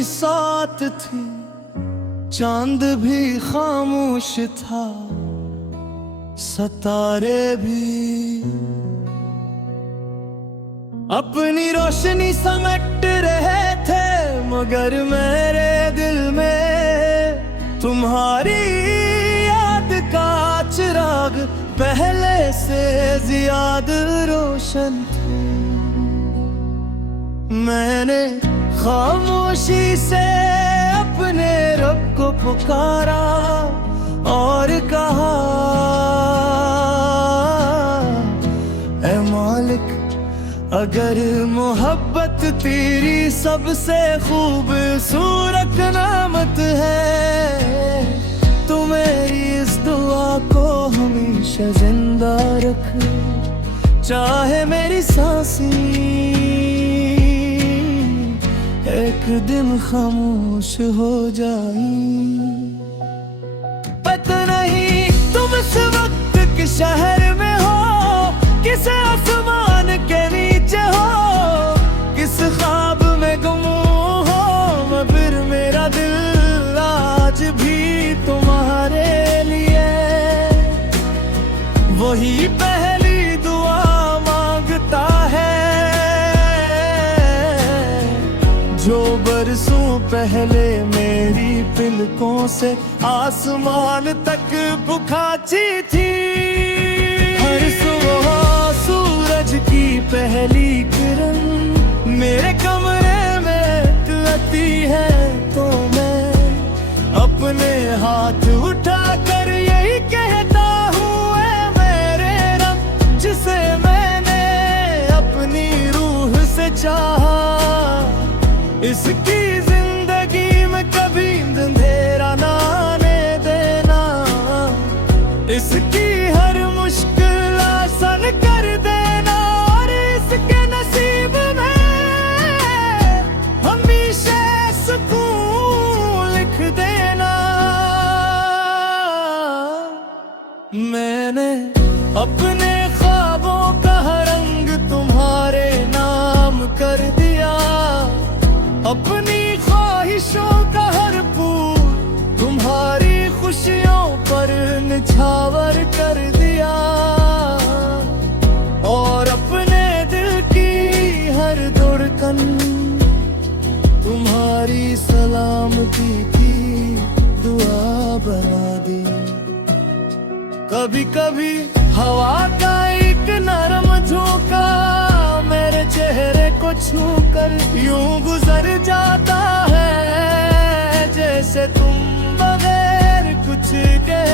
कोई साथ थी, चांद भी खामोश था, सितारे भी अपनी रोशनी समेट रहे थे, मगर मेरे दिल में तुम्हारी याद का चिराग पहले से ज्यादा रोशन थे। मैंने खामोशी से अपने रब को पुकारा और कहा, ऐ मालिक, अगर मोहब्बत तेरी सबसे खूबसूरत नामत है, तो मेरी इस दुआ को हमेशा जिंदा रख, चाहे मेरी सांसें एक दिन खामोश हो जाए। पता नहीं तुम इस वक्त किस शहर में हो, किस आसमान के नीचे हो, किस ख्वाब में गुम हो, मगर मेरा दिल आज भी तुम्हारे लिए वही पहली दुआ मांगता है, जो बरसों पहले मेरी पलकों से आसमान तक बुखाची थी। हर सुबह सूरज की पहली किरण मेरे कमरे में आती है, तो मैं अपने हाथ उठा कर यही कहता हूँ, ऐ मेरे रब, जिसे मैंने अपनी रूह से चाहा, इसकी जिंदगी में कभी अंधेरा ना आने देना, इसकी हर मुश्किल आसान कर देना, और इसके नसीब में हमेशा सुकून लिख देना। मैंने अपने ख्वाबों का रंग तुम्हारे नाम कर दिया, अपनी ख्वाहिशों का हर फूल तुम्हारी खुशियों पर निछावर कर दिया, और अपने दिल की हर धड़कन तुम्हारी सलामती की दुआ बना दी। कभी कभी हवा का एक नरम झोंका मेरे चेहरे को छू कर यूं गुजर जाता है, जैसे तुम बगैर कुछ के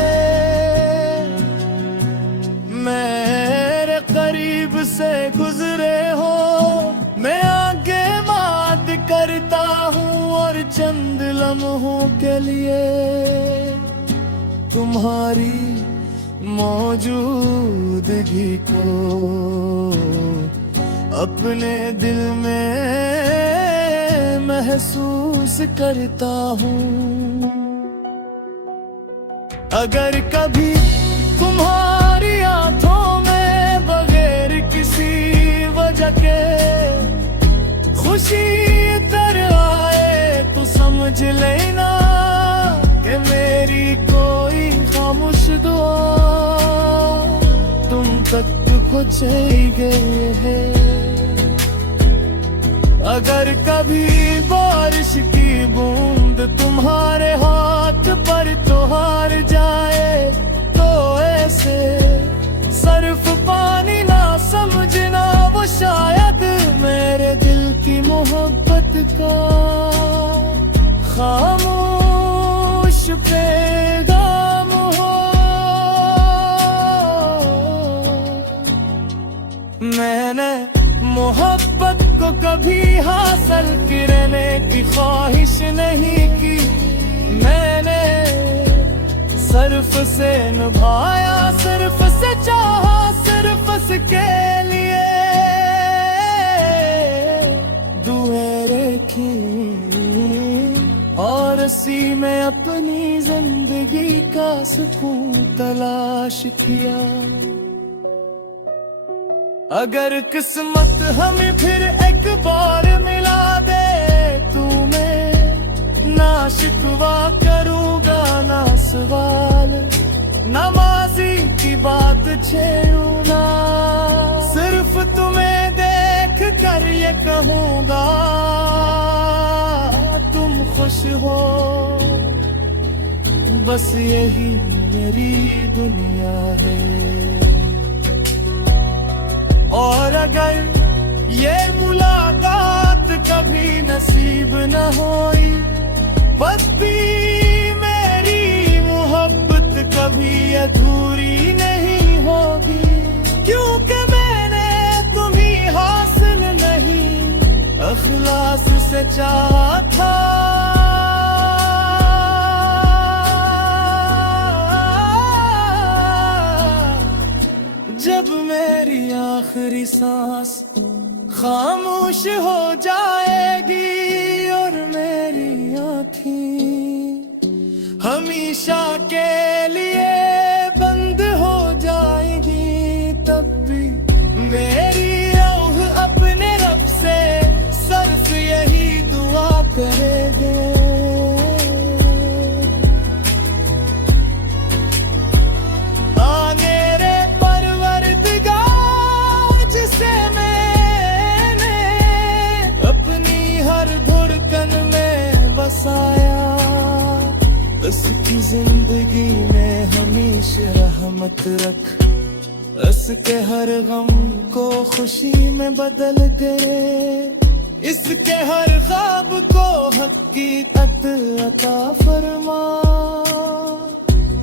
मेरे करीब से गुजरे हो। मैं आगे बात करता हूँ और चंद लम्हों के लिए तुम्हारी मौजूदगी को अपने दिल में महसूस करता हूँ। अगर कभी तुम्हारी आंखों में बगैर किसी वजह के खुशी तर आए, तो समझ लेना कि मेरी कोई खामोश दुआ तुम तक पहुँच गए है। अगर कभी बारिश की बूंद तुम्हारे हाथ पर तो हार जाए, तो ऐसे सिर्फ पानी ना समझना, वो शायद मेरे दिल की मोहब्बत का खामोश पैगाम हो। मैंने मोहब्बत को कभी हासिल करने की ख्वाहिश नहीं की, मैंने सिर्फ से निभाया, सिर्फ से चाहा, सिर्फ उसके लिए दुआएं रखी, और इसी में अपनी जिंदगी का सुकून तलाश किया। अगर किस्मत हमें फिर एक बार मिला दे तुम्हें, छेड़ूंगा। सिर्फ तुम्हें देख कर ये कहूंगा, तुम खुश हो, बस यही मेरी दुनिया है। और अगर ये मुलाकात कभी नसीब न होई, बस भी मेरी मोहब्बत कभी अधूरी नहीं होगी। क्योंकि मैंने तुम्हें हासिल नहीं, अखलास से चाहा था। जब मेरी आखिरी सांस खामोश हो जाएगी और मेरी आँखें हमेशा के लिए बंद हो जाएगी, तब भी मेरी रूह अपने रब से सिर्फ यही दुआ करेगी। उसकी जिंदगी में हमेशा रहमत रख, उसके हर गम को खुशी में बदल दे, इसके हर ख्वाब को हकीकत अता फरमा।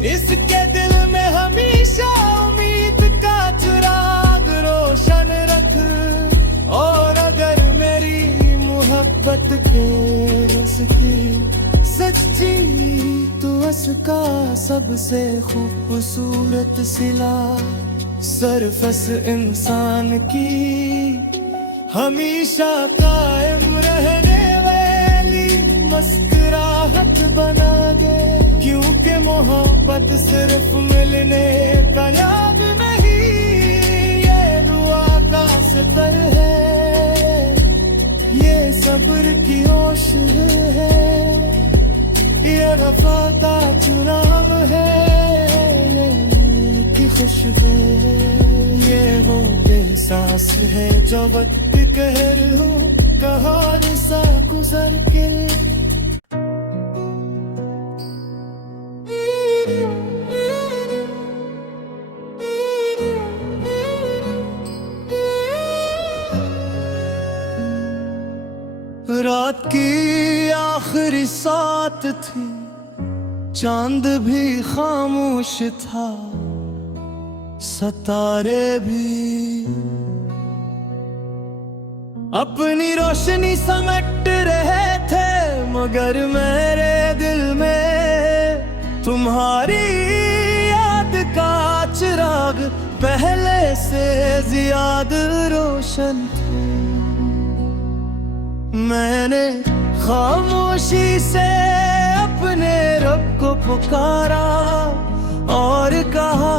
इसके दिल में हमेशा उम्मीद का चिराग रोशन रख। और अगर मेरी मोहब्बत के रस्ते सच्ची तू उसका सबसे खूबसूरत सिला, सरफस इंसान की हमेशा कायम रहने वाली मुस्कुराहट बना दे। क्योंकि मोहब्बत सिर्फ मिलने का याद नहीं, ये दुआ का सफर है, ये सब्र की ओश है, ये वफा का चुनाव है, कि खुशबू ये वो एहसास है जो वक्त कहर हो कहार सा गुजर के। रात की आखिरी सात थी, चांद भी खामोश था, सितारे भी अपनी रोशनी समेट रहे थे, मगर मेरे दिल में तुम्हारी याद का चिराग पहले से ज्यादा रोशन थे। मैंने खामोशी से अपने रब को पुकारा और कहा,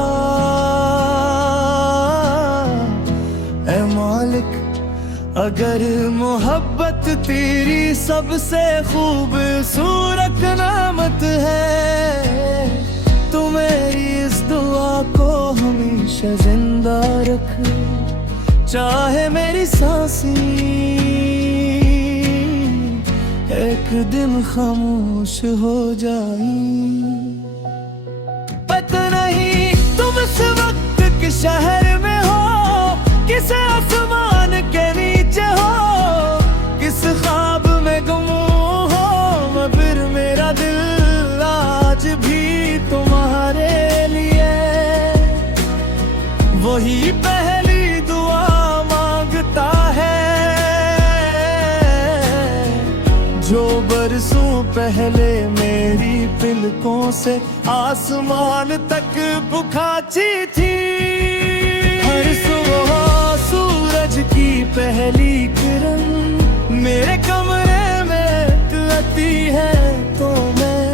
ऐ मालिक अगर मोहब्बत तेरी सबसे खूबसूरत नामत है, तो मेरी इस दुआ को हमेशा जिंदा रख। चाहे मेरी सांसें एक दिन खामोश हो जाए, पता नहीं तुम इस वक्त किस शहर में हो, किस आसमान के नीचे हो, किस ख्वाब में गुम हो, मगर मेरा दिल आज भी तुम्हारे लिए वही पहली दुआ मांगता है जो बरसों पहले मेरी पलकों से आसमान तक बुखाची थी। हर सुबह सूरज की पहली किरण मेरे कमरे में आती है, तो मैं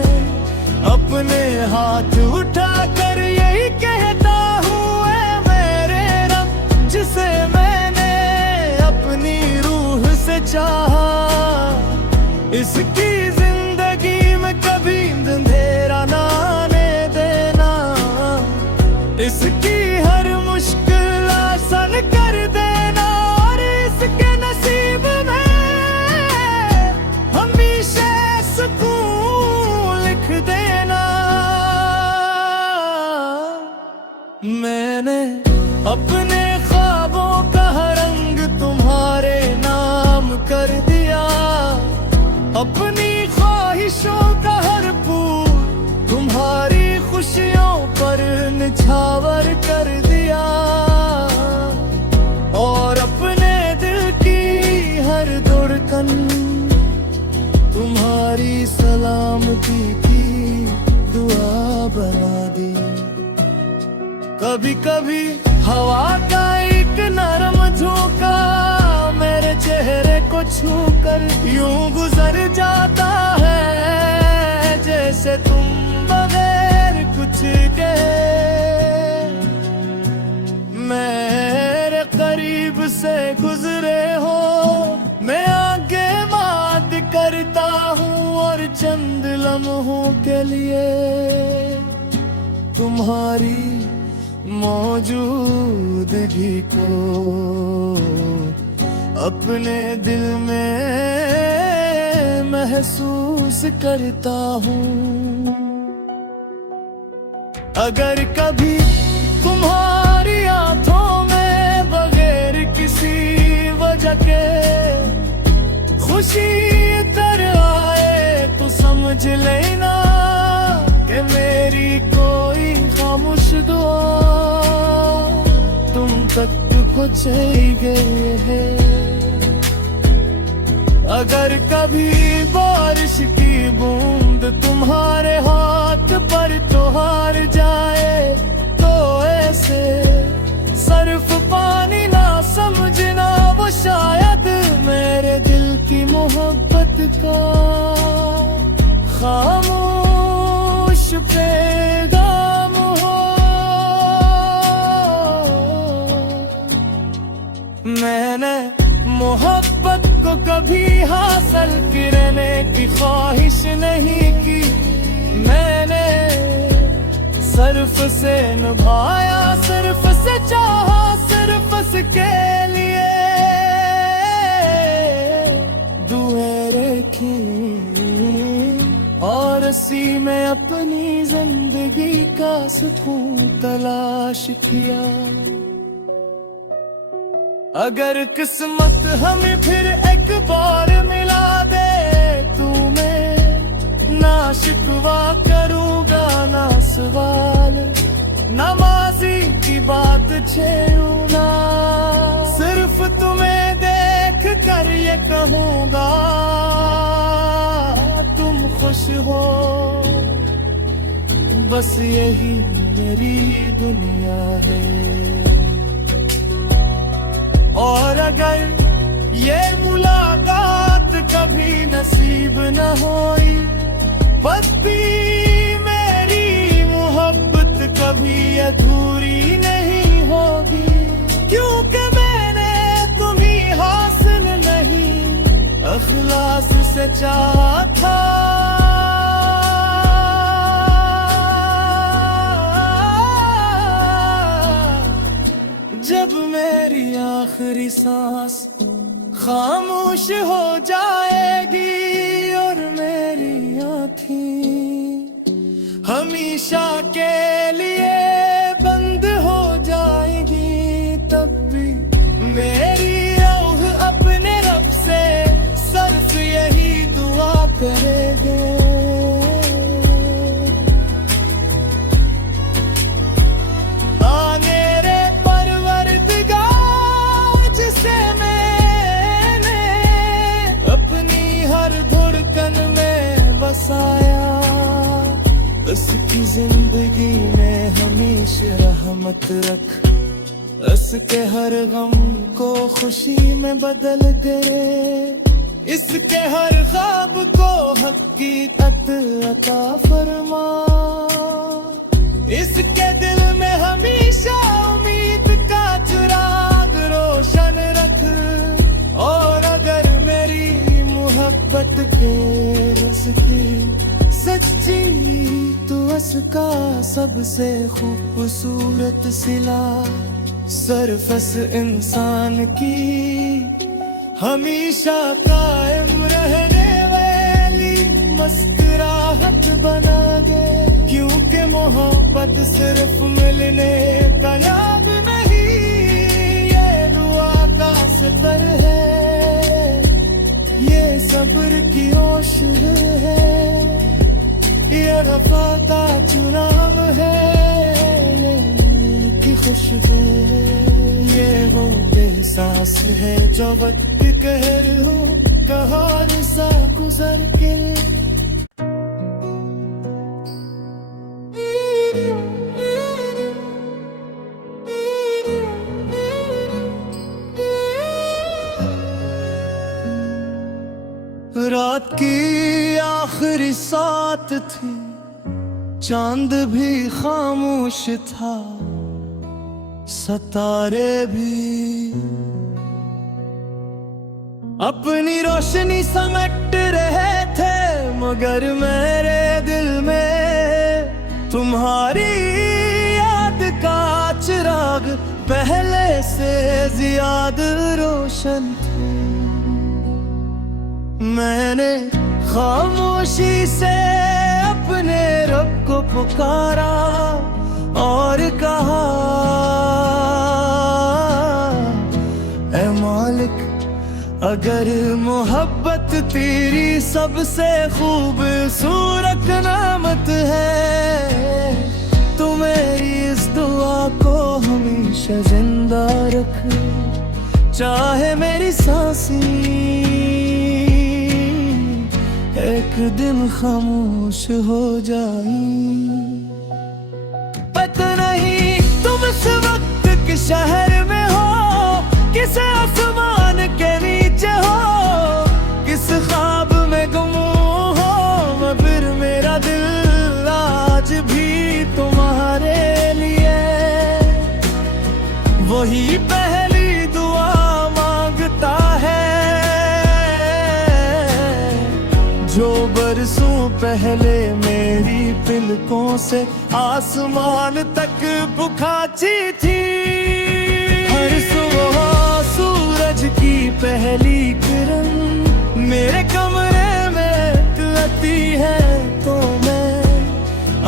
अपने हाथ उठा कर यही कहता हूँ, ऐ मेरे रब जिसे मैंने अपनी रूह से चाहा, इसकी जिंदगी में कभी अंधेरा ना आने देना, इसकी हर अपने ख्वाबों का रंग तुम्हारे नाम कर दिया, अपनी ख्वाहिशों का हर फूल तुम्हारी खुशियों पर निछावर कर दिया, और अपने दिल की हर धड़कन तुम्हारी सलामती की दुआ बना दी। कभी कभी हवा का एक नरम झोंका मेरे चेहरे को छू कर यूं गुजर जाता है, जैसे तुम बगैर कुछ के मेरे करीब से गुजरे हो। मैं आगे बात करता हूँ और चंद लम्हों के लिए तुम्हारी मौजूदगी को अपने दिल में महसूस करता हूँ। अगर कभी तुम्हारी आंखों में बगैर किसी वजह के खुशी तर आए तो समझ लेना कि मेरी कोई खामोश दुआ तुम तक पहुँच गए है। अगर कभी बारिश की बूंद तुम्हारे हाथ पर तो हार जाए तो ऐसे सिर्फ पानी ना समझना, वो शायद मेरे दिल की मोहब्बत का खामोश पैगाम हो। मैंने मोहब्बत को कभी हासिल करने की ख्वाहिश नहीं की, मैंने सिर्फ से निभाया, सिर्फ से चाहा, सिर्फ इसके लिए दुआएं रखी और इसी में अपनी जिंदगी का सुकून तलाश किया। अगर किस्मत हमें फिर एक बार मिला दे तुम्हें ना शिकवा करूँगा ना सवाल, नमाज़ी की बात छेड़ूंगा, सिर्फ तुम्हें देख कर ये कहूँगा तुम खुश हो, बस यही मेरी दुनिया है। और अगर ये मुलाकात कभी नसीब न होई, बत्ती मेरी मोहब्बत कभी अधूरी नहीं होगी, क्योंकि मैंने तुम्हें हासिल नहीं इखलास से चाहा था। जब मेरी आखिरी सांस खामोश हो जाएगी और मेरी आँखें हमेशा के लिए बंद हो जाएगी, तब भी मेरी रूह अपने रब से सिर्फ यही दुआ करेगी। उसकी जिंदगी में हमेशा रहमत रख, उसके हर गम को खुशी में बदल दे, इसके हर ख्वाब को हकीकत अता फरमा, इसके दिल में हमेशा उम्मीद का चिराग रोशन रख। और अगर मेरी मोहब्बत के रस्ते सच्ची तो उसका सबसे खूबसूरत सिला सरफस इंसान की हमेशा कायम रहने वाली मुस्कुराहट बना दे, क्योंकि मोहब्बत सिर्फ मिलने का नाम नहीं सफर है, ये सब्र की औषध है, ये वफा का चुनाव है, की खुशबू ये वो एहसास है जो वक्त कहर हो कहार सा गुजर के। रात की आखिरी सात थी, चांद भी खामोश था, सितारे भी अपनी रोशनी समेट रहे थे, मगर मेरे दिल में तुम्हारी याद का चिराग पहले से ज्यादा रोशन थे। मैंने खामोशी से अपने रब को पुकारा और कहा, ऐ मालिक अगर मोहब्बत तेरी सबसे खूबसूरत नामत है, तो मेरी इस दुआ को हमेशा जिंदा रख, चाहे मेरी सांसें एक दिन खामोश हो जाए। पता नहीं तुम इस वक्त किस शहर में हो, किस आसमान के नीचे हो, किस ख्वाब में गुम हो, मगर मेरा दिल आज भी तुम्हारे लिए वही पहली दुआ मांगता है जो बरसों पहले मेरी पलकों से आसमान तक बुखाची थी। हर सुबह सूरज की पहली किरण मेरे कमरे में आती है, तो मैं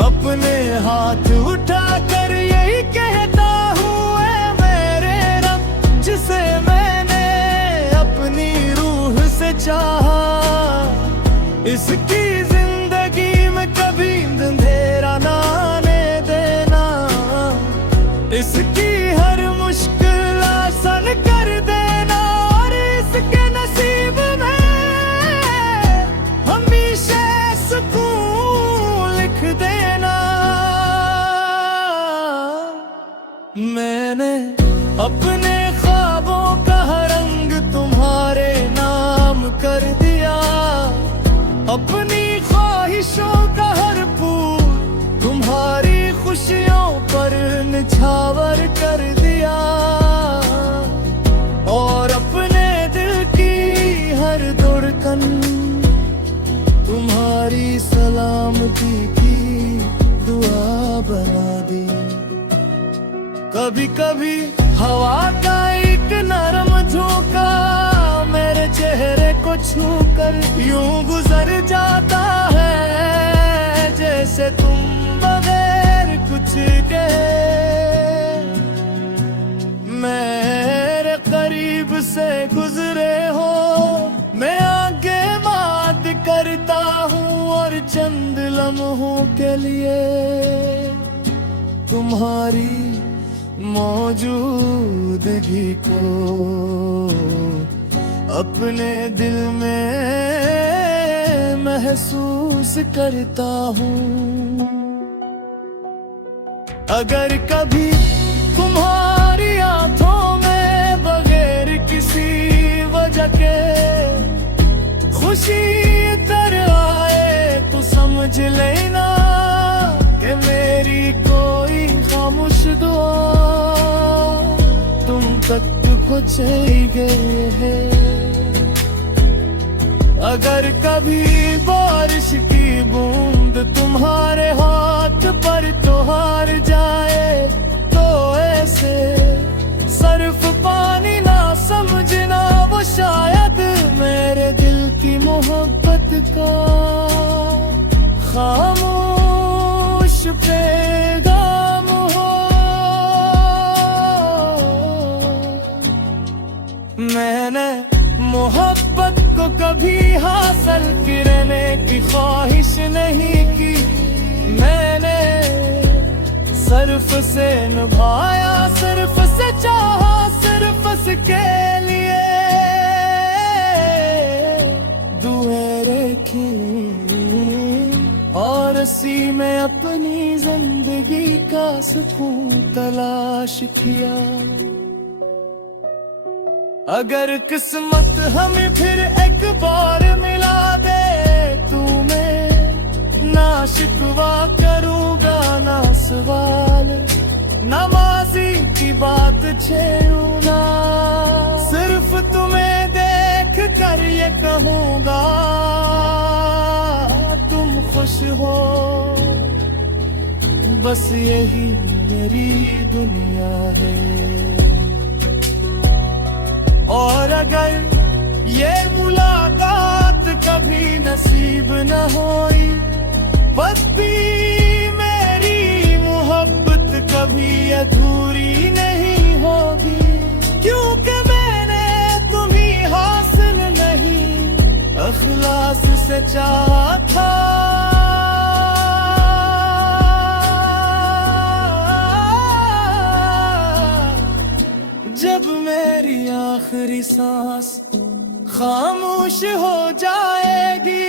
अपने हाथ उठा कर यही कहता हूँ, ऐ मेरे रब जिसे मैंने अपनी रूह से चाहा, इसकी जिंदगी में कभी अंधेरा ना आने देना, इसकी हर मुश्किल आसान कर देना, और इसके नसीब में हमेशा सुकून लिख देना। मैंने अपने ख्वाबों का रंग तुम्हारे नाम कर दिया, अपनी ख्वाहिशों का हर फूल तुम्हारी खुशियों पर निछावर कर दिया, और अपने दिल की हर धड़कन तुम्हारी सलामती की दुआ बना दी। कभी कभी हवा का एक नरम झोंका मेरे चेहरे को छू कर यूं गुजर जाता है, जैसे तुम बगैर कुछ कहे मेरे करीब से गुजरे हो। मैं आगे बात करता हूँ और चंद लम्हों के लिए तुम्हारी मौजूदगी को अपने दिल में महसूस करता हूँ। अगर कभी तुम्हारी आंखों में बगैर किसी वजह के खुशी तर आए, तो समझ लेना कि मेरी कोई खामोश दुआ तुम तक पहुँच गए है। अगर कभी बारिश की बूंद तुम्हारे हाथ पर तो हार जाए, तो ऐसे सिर्फ पानी ना समझना, वो शायद मेरे दिल की मोहब्बत का खामोश पैगाम हो। मैं संभल के रहने की ख्वाहिश नहीं की मैंने, सिर्फ से निभाया, सिर्फ से चाहा, सिर्फ उसके लिए दुएं रखी और इसी में अपनी जिंदगी का सुकून तलाश किया। अगर किस्मत हमें फिर एक बार मिला दे तुम्हें, ना शिकवा करूँगा ना सवाल, नमाज़ी की बात छेड़ूंगा, सिर्फ तुम्हें देख कर ये कहूँगा तुम खुश हो, बस यही मेरी दुनिया है। और अगर ये मुलाकात कभी नसीब न होई, बदबी मेरी मोहब्बत कभी अधूरी नहीं होगी, क्योंकि मैंने तुम्हें हासिल नहीं अखलास से चाहा था। जब मेरी आखिरी सांस खामोश हो जाएगी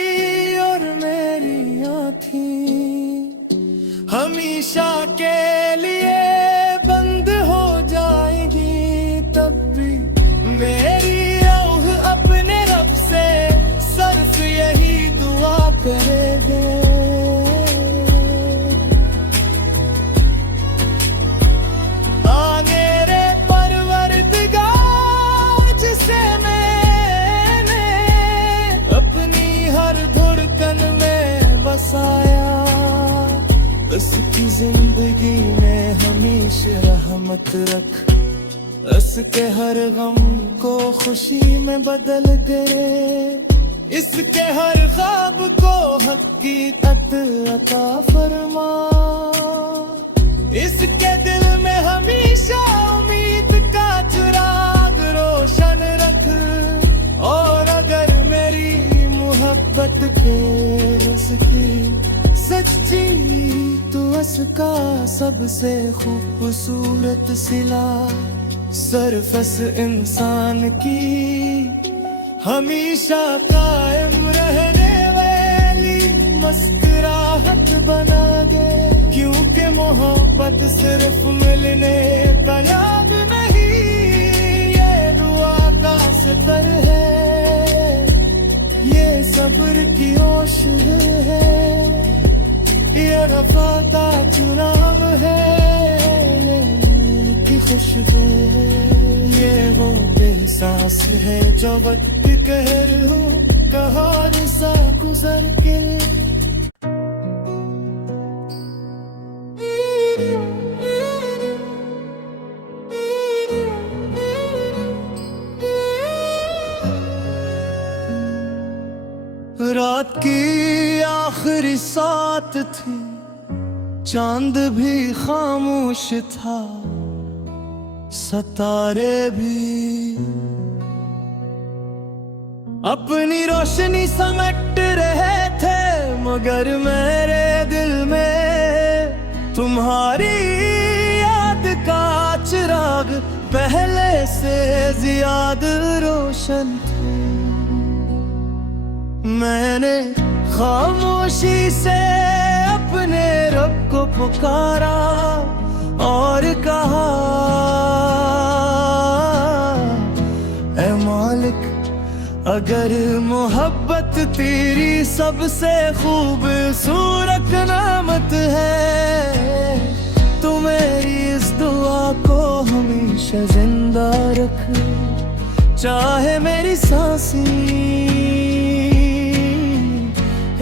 और मेरी आँखें हमेशा के लिए बंद हो जाएगी, तब भी मेरी रूह अपने रब से सिर्फ यही दुआ करेगी, उसकी जिंदगी में हमेशा रहमत रख, उसके हर गम को खुशी में बदल दे, इसके हर ख्वाब को हकीकत अता फरमा, इसके दिल में हमेशा उम्मीद का चिराग रोशन रख। और अगर मेरी मोहब्बत के उसकी सच्ची तू उसका सबसे खूबसूरत सिला, सरफस इंसान की हमेशा कायम रहने वाली मुस्कुराहट बना दे, क्योंकि मोहब्बत सिर्फ मिलने का याद नहीं, ये दुआ का सफर है, ये सब्र की ओश है, ये वफा का चुनाव है, की खुशबू ये वो एहसास है जो वक्त कहर हो कहार सा गुजर के। रात की आखिरी सात थी, चांद भी खामोश था, सितारे भी अपनी रोशनी समेट रहे थे, मगर मेरे दिल में तुम्हारी याद का चिराग पहले से ज्यादा रोशन थे। मैंने खामोशी से अपने रब को पुकारा और कहा, ऐ मालिक अगर मोहब्बत तेरी सबसे खूबसूरत नामत है, तो मेरी इस दुआ को हमेशा जिंदा रख, चाहे मेरी सांसें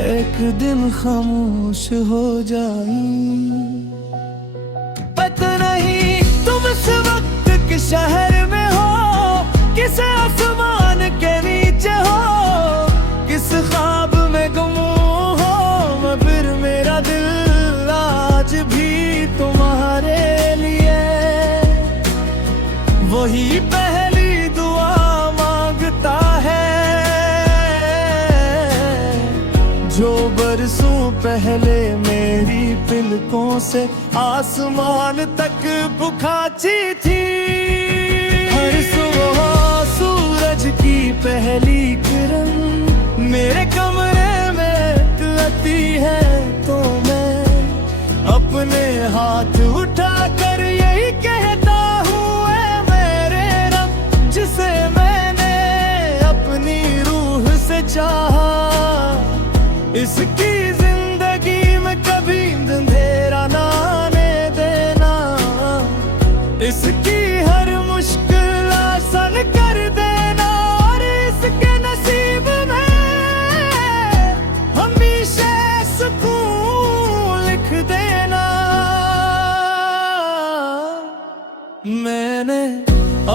एक दिन खामोश हो जाए। पता नहीं तुम इस वक्त किस शहर में हो, किस आसमान के नीचे हो, किस ख्वाब में गुम हो, मगर मेरा दिल आज भी तुम्हारे लिए वही पहली दुआ मांगता है। यूं पहले मेरी पलकों से आसमान तक बुखाची थी। हर सुबह सूरज की पहली किरण मेरे कमरे में आती है तो मैं अपने हाथ उठा कर यही कहता हूँ, ऐ मेरे रब जिसे मैंने अपनी रूह से चाहा, इसकी जिंदगी में कभी अंधेरा ना आने देना, इसकी हर मुश्किल आसान कर देना, और इसके नसीब में हमेशा सुकून लिख देना। मैंने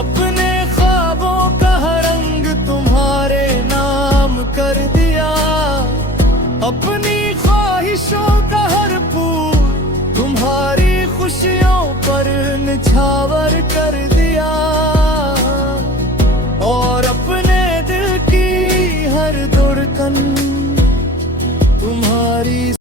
अपने ख्वाबों का रंग तुम्हारे नाम कर दिया, अपनी ख्वाहिशों का हर फूल तुम्हारी खुशियों पर निछावर